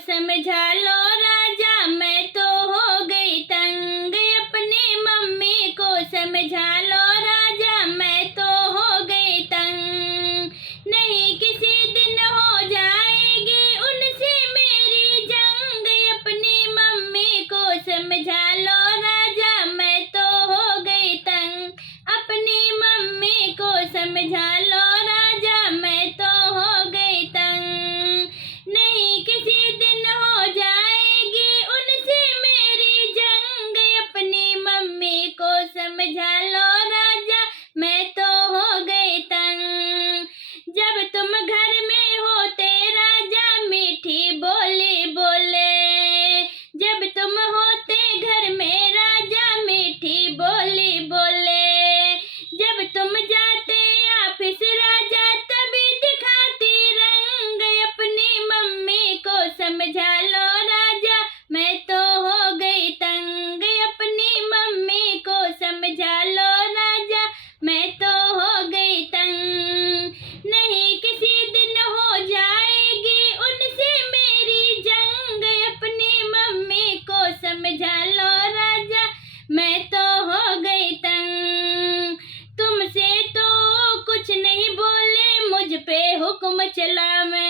समझा लो राजा, मैं तो हो गई तंग। अपनी मम्मी को समझा लो राजा, मैं तो हो गई तंग। नहीं किसी दिन हो जाएगी उनसे मेरी जंग। अपनी मम्मी को समझा लो राजा, मैं तो हो गई तंग। अपनी मम्मी को समझा लो राजा, मैं तो हो गई तंग। नहीं किसी दिन हो जाएगी उनसे मेरी जंग। अपनी मम्मी को समझा लो राजा, मैं तो हो गई तंग। जब तुम घर में होते राजा मीठी बोली बोले। जब तुम होते घर में राजा मीठी बोली बोले। जब तुम जाते ऑफिस राजा तभी दिखाती रंग। अपनी मम्मी को समझा लो राजा, मैं तो हो गई तंग। अपनी मम्मी को समझा लो राजा, मैं तो हो गई तंग। नहीं किसी दिन हो जाएगी उनसे मेरी जंग। अपनी मम्मी को समझा लो राजा, मैं तो हो गई तंग। तुमसे तो कुछ नहीं बोले, मुझ पे हुक्म चला मैं।